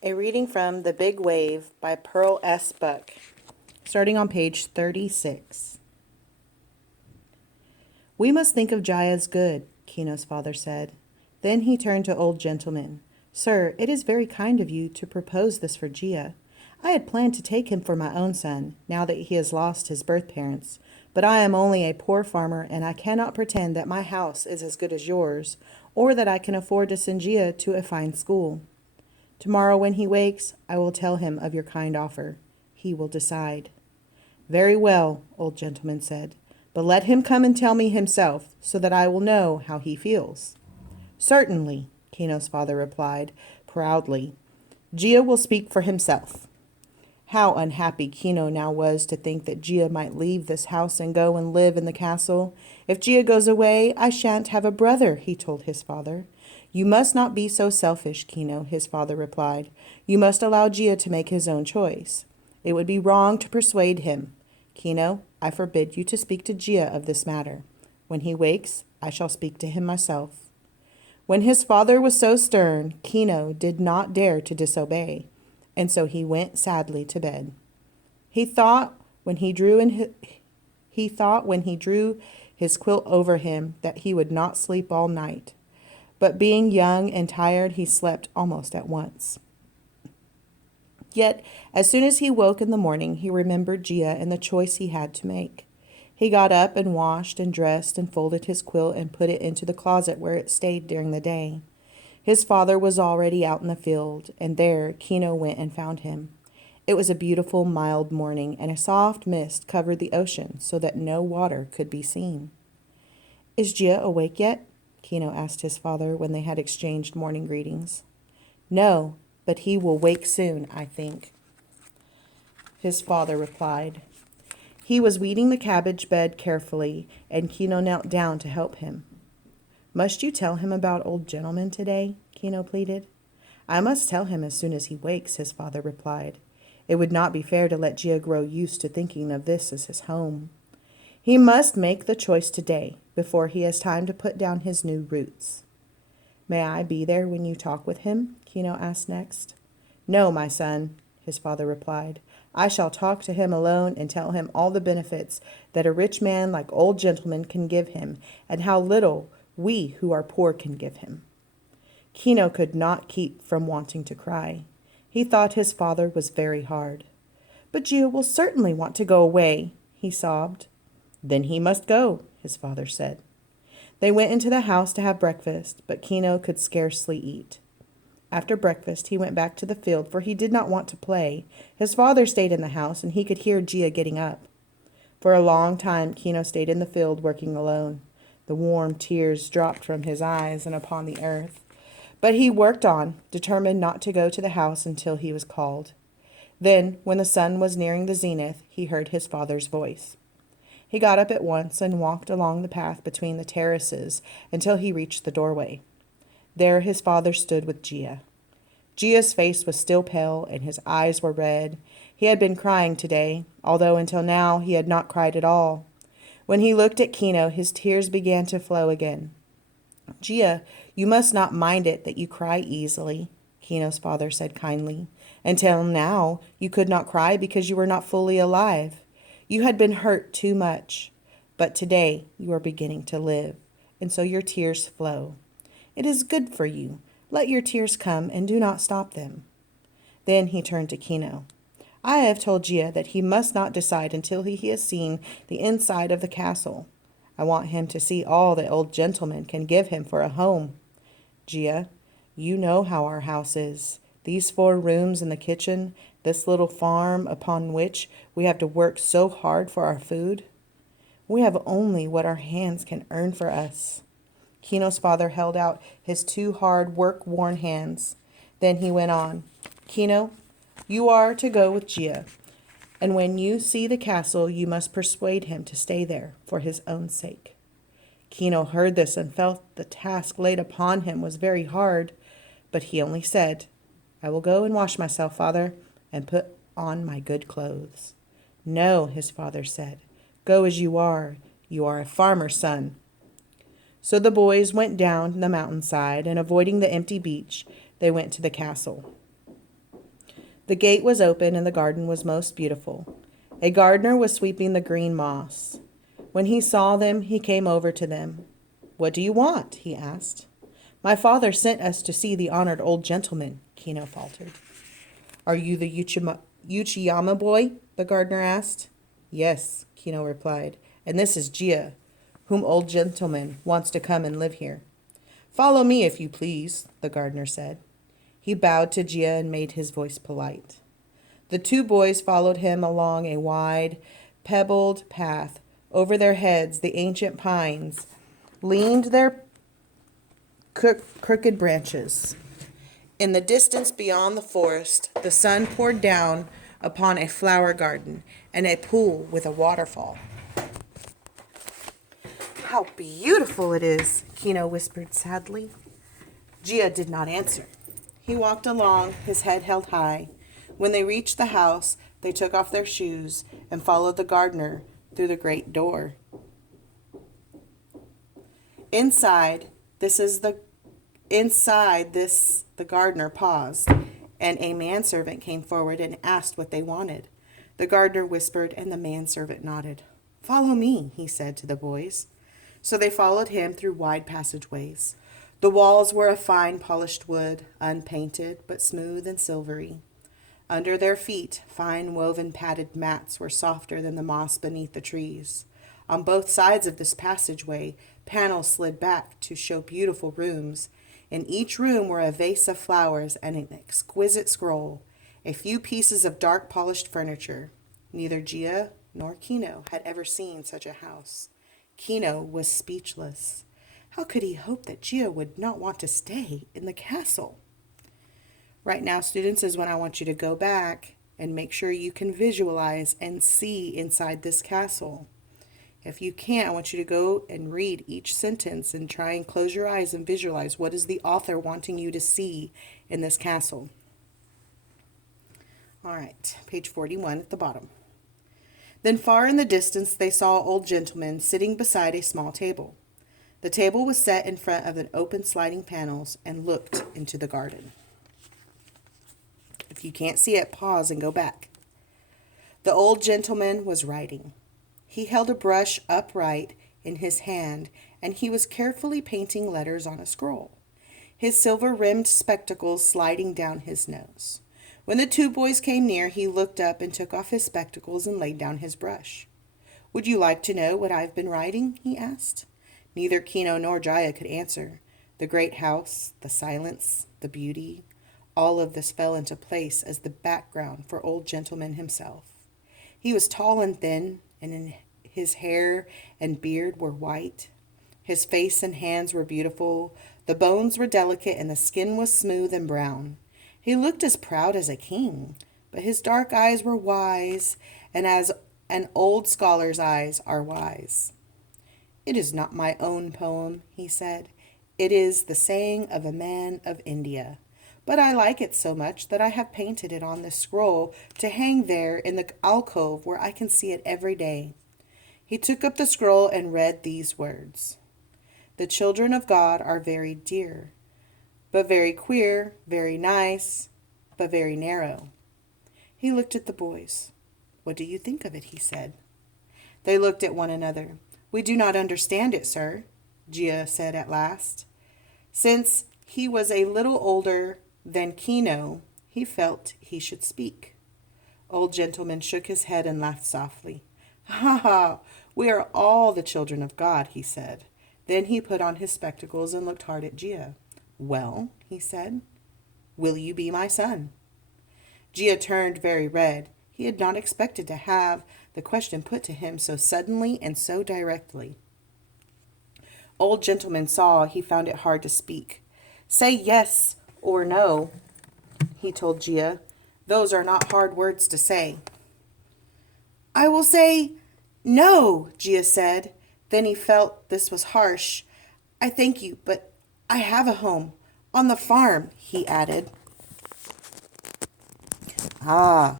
A reading from The Big Wave by Pearl S. Buck, starting on page 36. "We must think of Jaya's good," Kino's father said. Then he turned to Old Gentleman. "Sir, it is very kind of you to propose this for Jia. I had planned to take him for my own son, now that he has lost his birth parents. But I am only a poor farmer, and I cannot pretend that my house is as good as yours, or that I can afford to send Jia to a fine school. Tomorrow when he wakes, I will tell him of your kind offer. He will decide." "Very well," Old Gentleman said, "but let him come and tell me himself, so that I will know how he feels." "Certainly," Kino's father replied, proudly. "Jia will speak for himself." How unhappy Kino now was to think that Jia might leave this house and go and live in the castle. "If Jia goes away, I shan't have a brother," he told his father. "You must not be so selfish, Kino," his father replied. "You must allow Jia to make his own choice. It would be wrong to persuade him. Kino, I forbid you to speak to Jia of this matter. When he wakes, I shall speak to him myself." When his father was so stern, Kino did not dare to disobey, and so he went sadly to bed. He thought when he drew his quilt over him that he would not sleep all night. But being young and tired, he slept almost at once. Yet, as soon as he woke in the morning, he remembered Jia and the choice he had to make. He got up and washed and dressed and folded his quilt and put it into the closet where it stayed during the day. His father was already out in the field, and there Kino went and found him. It was a beautiful, mild morning, and a soft mist covered the ocean so that no water could be seen. "Is Jia awake yet?" Kino asked his father when they had exchanged morning greetings. "No, but he will wake soon, I think," his father replied. He was weeding the cabbage bed carefully, and Kino knelt down to help him. "Must you tell him about Old Gentleman today?" Kino pleaded. "I must tell him as soon as he wakes," his father replied. "It would not be fair to let Jia grow used to thinking of this as his home. He must make the choice today, before he has time to put down his new roots." "May I be there when you talk with him?" Kino asked next. "No, my son," his father replied. "I shall talk to him alone and tell him all the benefits that a rich man like Old Gentleman can give him, and how little we who are poor can give him." Kino could not keep from wanting to cry. He thought his father was very hard. "But Jia will certainly want to go away," he sobbed. "Then he must go," his father said. They went into the house to have breakfast, but Kino could scarcely eat. After breakfast, he went back to the field, for he did not want to play. His father stayed in the house, and he could hear Jia getting up. For a long time, Kino stayed in the field working alone. The warm tears dropped from his eyes and upon the earth. But he worked on, determined not to go to the house until he was called. Then, when the sun was nearing the zenith, he heard his father's voice. He got up at once and walked along the path between the terraces until he reached the doorway. There his father stood with Jia. Jia's face was still pale and his eyes were red. He had been crying today, although until now he had not cried at all. When he looked at Kino, his tears began to flow again. "Jia, you must not mind it that you cry easily," Kino's father said kindly. "Until now, you could not cry because you were not fully alive. You had been hurt too much. But today you are beginning to live, and so your tears flow. It is good for you. Let your tears come and do not stop them." Then he turned to Kino. "I have told Jia that he must not decide until he has seen the inside of the castle. I want him to see all that Old Gentleman can give him for a home. Jia, you know how our house is. These 4 rooms and the kitchen, this little farm upon which we have to work so hard for our food. We have only what our hands can earn for us." Kino's father held out his 2 hard, work-worn hands. Then he went on. "Kino, you are to go with Jia, and when you see the castle, you must persuade him to stay there for his own sake." Kino heard this and felt the task laid upon him was very hard, but he only said, "I will go and wash myself, father, and put on my good clothes." "No," his father said, "go as you are. You are a farmer's son." So the boys went down the mountainside, and avoiding the empty beach, they went to the castle. The gate was open and the garden was most beautiful. A gardener was sweeping the green moss. When he saw them, he came over to them. "What do you want?" he asked. "My father sent us to see the honored old gentleman," Kino faltered. "Are you the Uchiyama boy?" the gardener asked. "Yes," Kino replied, "and this is Gia, whom old gentleman wants to come and live here." "Follow me, if you please," the gardener said. He bowed to Gia and made his voice polite. The two boys followed him along a wide, pebbled path. Over their heads, the ancient pines leaned their crooked branches. In the distance beyond the forest, the sun poured down upon a flower garden and a pool with a waterfall. "How beautiful it is," Kino whispered sadly. Gia did not answer. He walked along, his head held high. When they reached the house, they took off their shoes and followed the gardener through the great door. Inside the gardener paused, and a manservant came forward and asked what they wanted. The gardener whispered, and the manservant nodded. "Follow me," he said to the boys. So they followed him through wide passageways. The walls were of fine polished wood, unpainted, but smooth and silvery. Under their feet, fine woven padded mats were softer than the moss beneath the trees. On both sides of this passageway, panels slid back to show beautiful rooms. In each room were a vase of flowers and an exquisite scroll, a few pieces of dark polished furniture. Neither Gia nor Kino had ever seen such a house. Kino was speechless. How could he hope that Gia would not want to stay in the castle? Right now, students, is when I want you to go back and make sure you can visualize and see inside this castle. If you can't, I want you to go and read each sentence and try and close your eyes and visualize what is the author wanting you to see in this castle. All right, page 41 at the bottom. Then far in the distance they saw an old gentleman sitting beside a small table. The table was set in front of an open sliding panels and looked into the garden. If you can't see it, pause and go back. The old gentleman was writing. He held a brush upright in his hand, and he was carefully painting letters on a scroll, his silver-rimmed spectacles sliding down his nose. When the two boys came near, he looked up and took off his spectacles and laid down his brush. "Would you like to know what I've been writing?" he asked. Neither Kino nor Gia could answer. The great house, the silence, the beauty, all of this fell into place as the background for old gentleman himself. He was tall and thin, and his hair and beard were white. His face and hands were beautiful. The bones were delicate, and the skin was smooth and brown. He looked as proud as a king, but his dark eyes were wise, and as an old scholar's eyes are wise. "It is not my own poem," he said. "It is the saying of a man of India. But I like it so much that I have painted it on this scroll to hang there in the alcove where I can see it every day." He took up the scroll and read these words. "The children of God are very dear, but very queer, very nice, but very narrow." He looked at the boys. "What do you think of it?" he said. They looked at one another. "We do not understand it, sir," Gia said at last. Since he was a little older than Kino, he felt he should speak. Old gentleman shook his head and laughed softly. "Ha ha! We are all the children of God," he said. Then he put on his spectacles and looked hard at Gia. "Well," he said, "will you be my son?" Gia turned very red. He had not expected to have the question put to him so suddenly and so directly. Old gentleman saw he found it hard to speak. "Say yes or no," he told Gia. "Those are not hard words to say." "I will say no," Gia said. Then he felt this was harsh. "I thank you, but I have a home on the farm," he added. Ah,